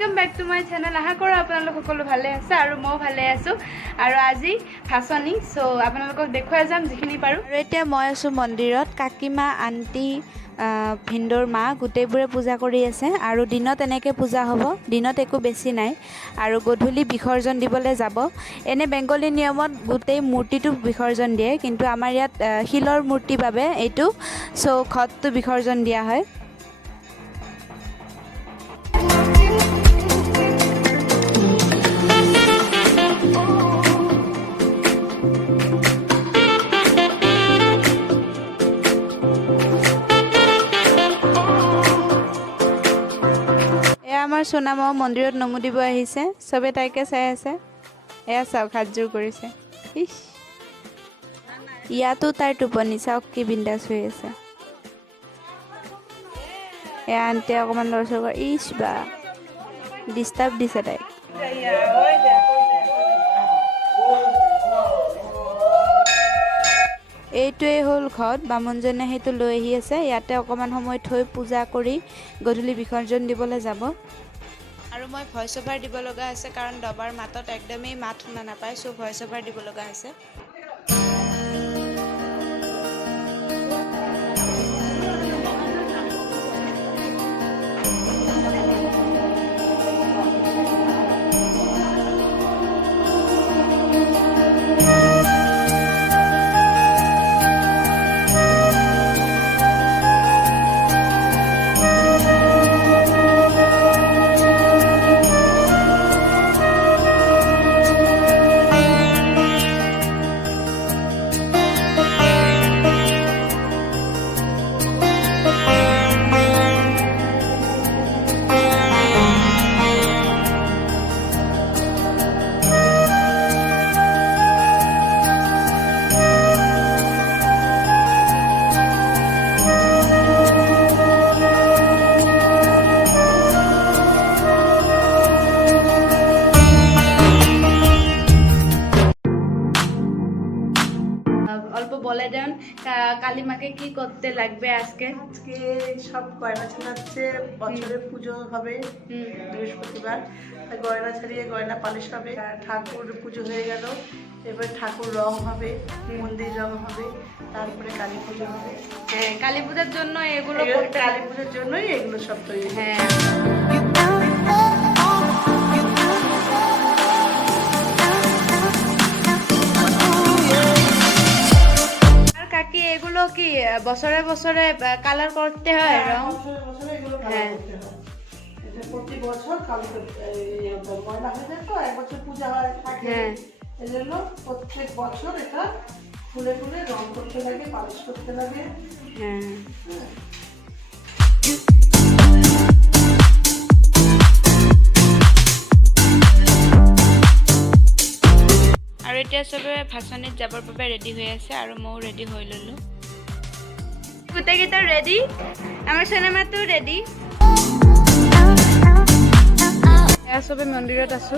welcome back to my channel आशा करो आपनालोक सकलो भाले आछे आरो मो भाले आछो आरो আজি भासनी सो आपनालोक देखुवा जाम जिखिनि पारो आरो एटा মই আছো মন্দিৰত কাকিমা আন্টি ভিন্দৰ মা গুটেইবোৰে পূজা কৰি আছে আৰু দিনত এনেকৈ পূজা হ'ব দিনত একো বেছি নাই আৰু গধূলি বিসৰ্জন দিবলৈ যাব এনে বেংগলী নিয়মত গুটেই মূৰ্তিটো বিসৰ্জন দিয়ে কিন্তু আমাৰ ইয়াত শিলৰ মূৰ্তি বাবে এইটো সো ঘটটো বিসৰ্জন দিয়া হয় আমাৰ সোনামা মন্দিৰত নমুদিব আহিছে সবে তাইকে চাই আছে এয়া চাওক হাতজোৰ কৰিছে ইস ইয়াতো তাই টোপনি চাওক কি বিন্দাস হৈ আছে এয়া আন্টি অকমান লৰচৰ কৰে ইস বা ডিষ্টাৰ্ব দিছে তাইক এইটোৱে হ'ল ঘট বামুণজনে সেইটো লৈ আহি আছে ইয়াতে অকমান সময় থৈ পূজা কৰি গধূলি বিসৰ্জন দিবলৈ যাব আৰু মই ভয়েস ওভাৰ দিব লগা আছে কাৰণ দবাৰ মাতত একদমেই মাত শুনা নাপায় সো ভয়েস ওভাৰ দিব লগা আছে বলে দেন কালী মাকে কি করতে লাগবে আজকে আজকে সব গয়না ছাড়াচ্ছে বছরে পুজো হবে বৃহস্পতিবার গয়না ছাড়িয়ে গয়না পালিশ হবে ঠাকুর পুজো হয়ে গেল এবার ঠাকুর রং হবে মন্দির রং হবে তারপরে কালী পুজো হবে হ্যাঁ কালী পূজার জন্য এগুলো কালী পুজোর জন্যই এগুলো সব তৈরি হ্যাঁ কি এগুলো কি বছরে বছরে কালার করতে হয় রং বছরে এগুলো কালার করতে হয় এটা প্রতি বছর ময়লা হয়ে যায় তো এক বছর পূজা হয় থাকে এজন্য প্রত্যেক বছর এটা ফুলে ফুলে রং করতে লাগে পালিশ করতে লাগে হ্যাঁ আৰু এতিয়া সবে ভাষণত যাবৰ বাবে ৰেডি হৈ আছে আৰু মও ৰেডি হৈ ললো গোটেইকেইটা ৰেডি আমাৰ সিনেমাটো ৰেডি এয়া সবে মন্দিৰত আছো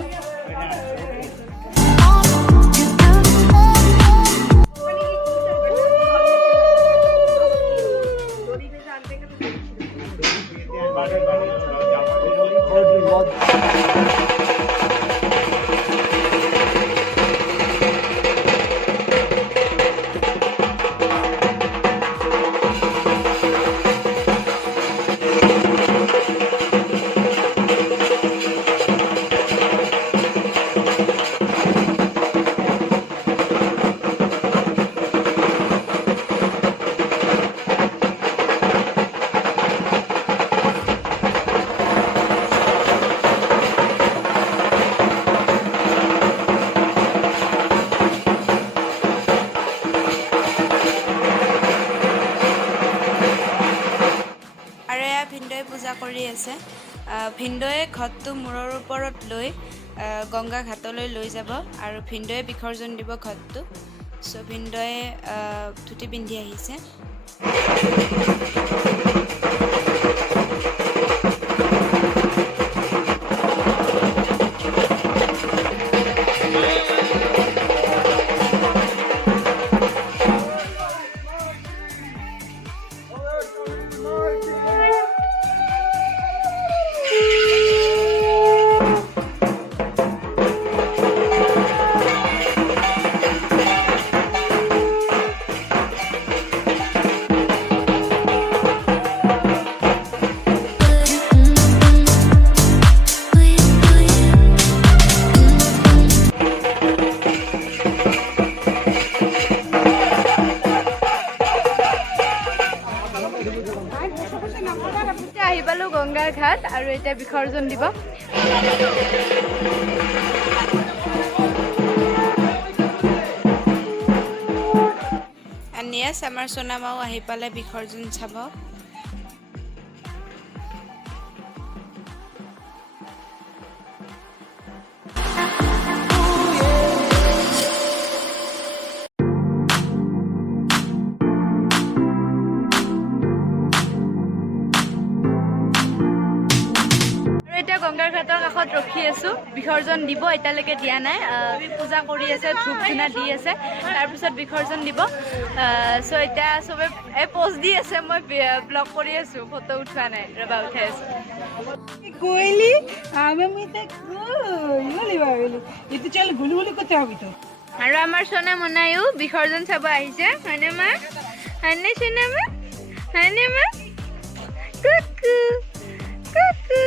ভিন্দই পূজা কৰি আছে ভিন্দয়ে ঘটটো মূৰৰ ওপৰত লৈ গংগা ঘাটলৈ লৈ যাব আৰু ভিন্দয়ে বিসৰ্জন দিব ঘটটো সো ভিন্দয়ে ধুতি পিন্ধি আহিছে আৰু এতিয়া বিসৰ্জন দিব আনিয়াছ আমাৰ সোনামাও আহি পালে বিসৰ্জন চাব গংগাৰ ঘাটৰ কাষত ৰখি আছো বিসৰ্জন দিব এতিয়ালৈকে দিয়া নাই পূজা কৰি আছে ধূপ ধূনা দি আছে তাৰ পিছত বিসৰ্জন দিব সো এতিয়া সবে পোষ্ট দি আছে মই ব্লগ কৰি আছো ফটো উঠোৱা নাই ৰবা উঠাই আছো কোইলি আমি মিতে কোইলি বাবলি ইতো চল গুলগুলি করতে হবে তো আৰু আমাৰ সোনা মনায়ো বিসৰ্জন চাব আহিছে হয়নে মা হয়নে সোনা মা হয়নে মা কুকু কুকু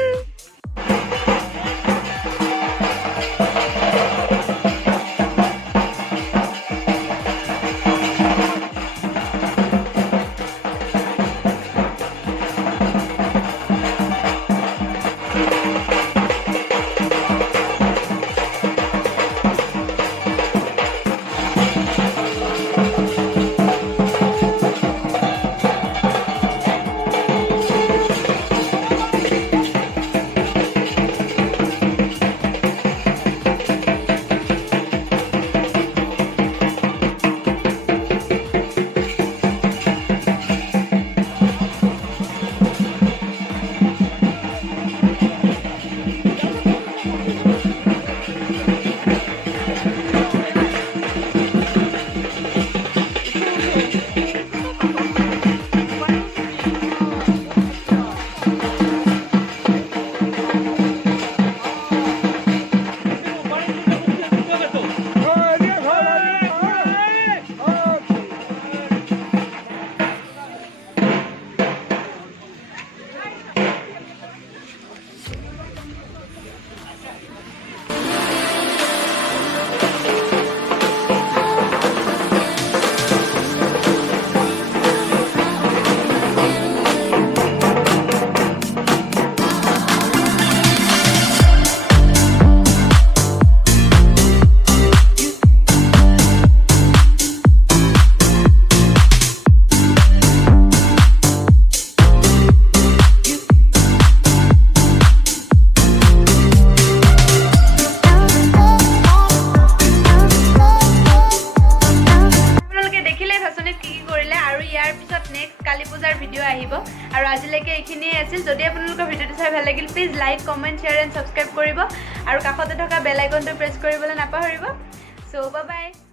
আৰু আজিলৈকে এইখিনিয়ে আছিল যদি আপোনালোকৰ ভিডিঅ'টো চাই ভাল লাগিল please like comment share and subscribe কৰিব আৰু কাষতে থকা বেল আইকনটো প্ৰেছ কৰিবলৈ নাপাহৰিব সো বাই বাই